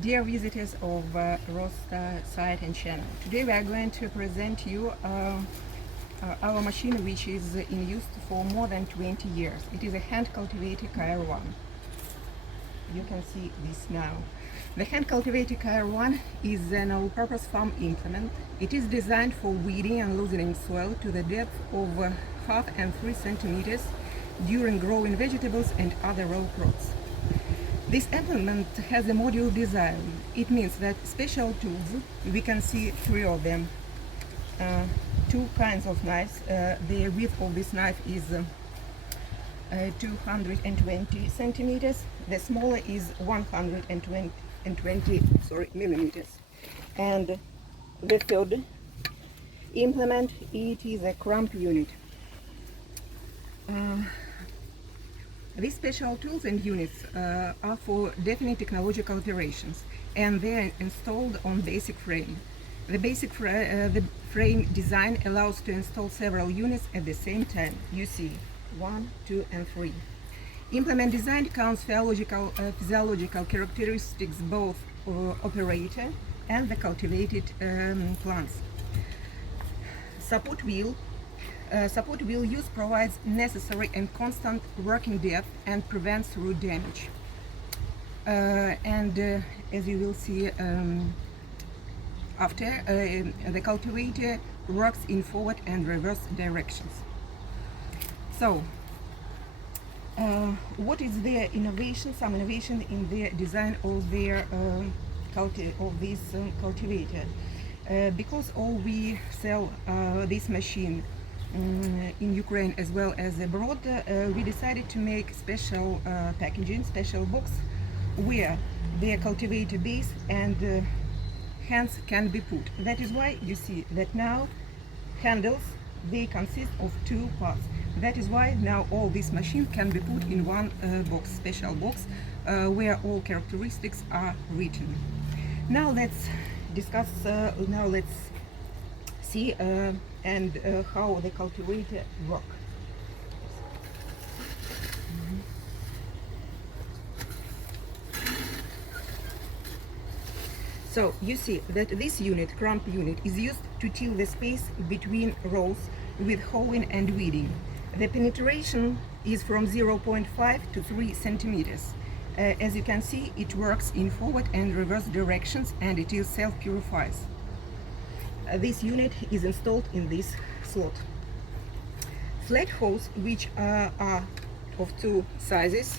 Dear visitors of Rosta site and channel, today we are going to present you our machine, which is in use for more than 20 years. It is a hand cultivator KR-1. You can see this now. The hand cultivator KR-1 is an all-purpose farm implement. It is designed for weeding and loosening soil to the depth of 1/2 and 3 centimeters during growing vegetables and other row crops. This implement has a modular design. It means that special tools, we can see 3 of them, 2 kinds of knives. The width of this knife is 220 centimeters. The smaller is 120 millimeters. And the third implement, it is a Cramp unit. These special tools and units are for definite technological operations, and they are installed on basic frame. The frame design allows to install several units at the same time. You see 1, 2, and 3. Implement design counts physiological characteristics both operator and the cultivated plants. Support wheel use provides necessary and constant working depth and prevents root damage. As you will see after, the cultivator works in forward and reverse directions. So, what is their innovation? Some innovation in the design of their this cultivator. Because all we sell this machine in Ukraine as well as abroad, we decided to make special packaging, special box where the cultivator base and hands can be put. That is why you see that now handles, they consist of 2 parts. That is why now all this machine can be put in one box, special box, where all characteristics are written. Now let's discuss, now let's see how the cultivator works. So you see that this unit, Cramp unit, is used to till the space between rows with hoeing and weeding. The penetration is from 0.5 to 3 centimeters. As you can see, it works in forward and reverse directions, and it is self-purifies. This unit is installed in this slot. Flat hose, which are of 2 sizes,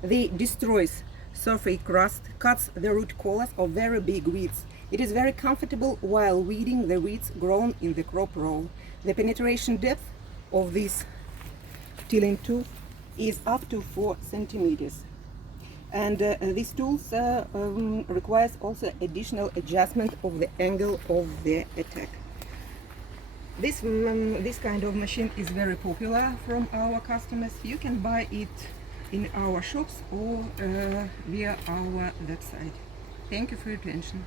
they destroys surface crust, cuts the root collars of very big weeds. It is very comfortable while weeding the weeds grown in the crop row. The penetration depth of this tilling tool is up to 4 centimeters. And these tools requires also additional adjustment of the angle of the attack. This kind of machine is very popular from our customers. You can buy it in our shops or via our website. Thank you for your attention.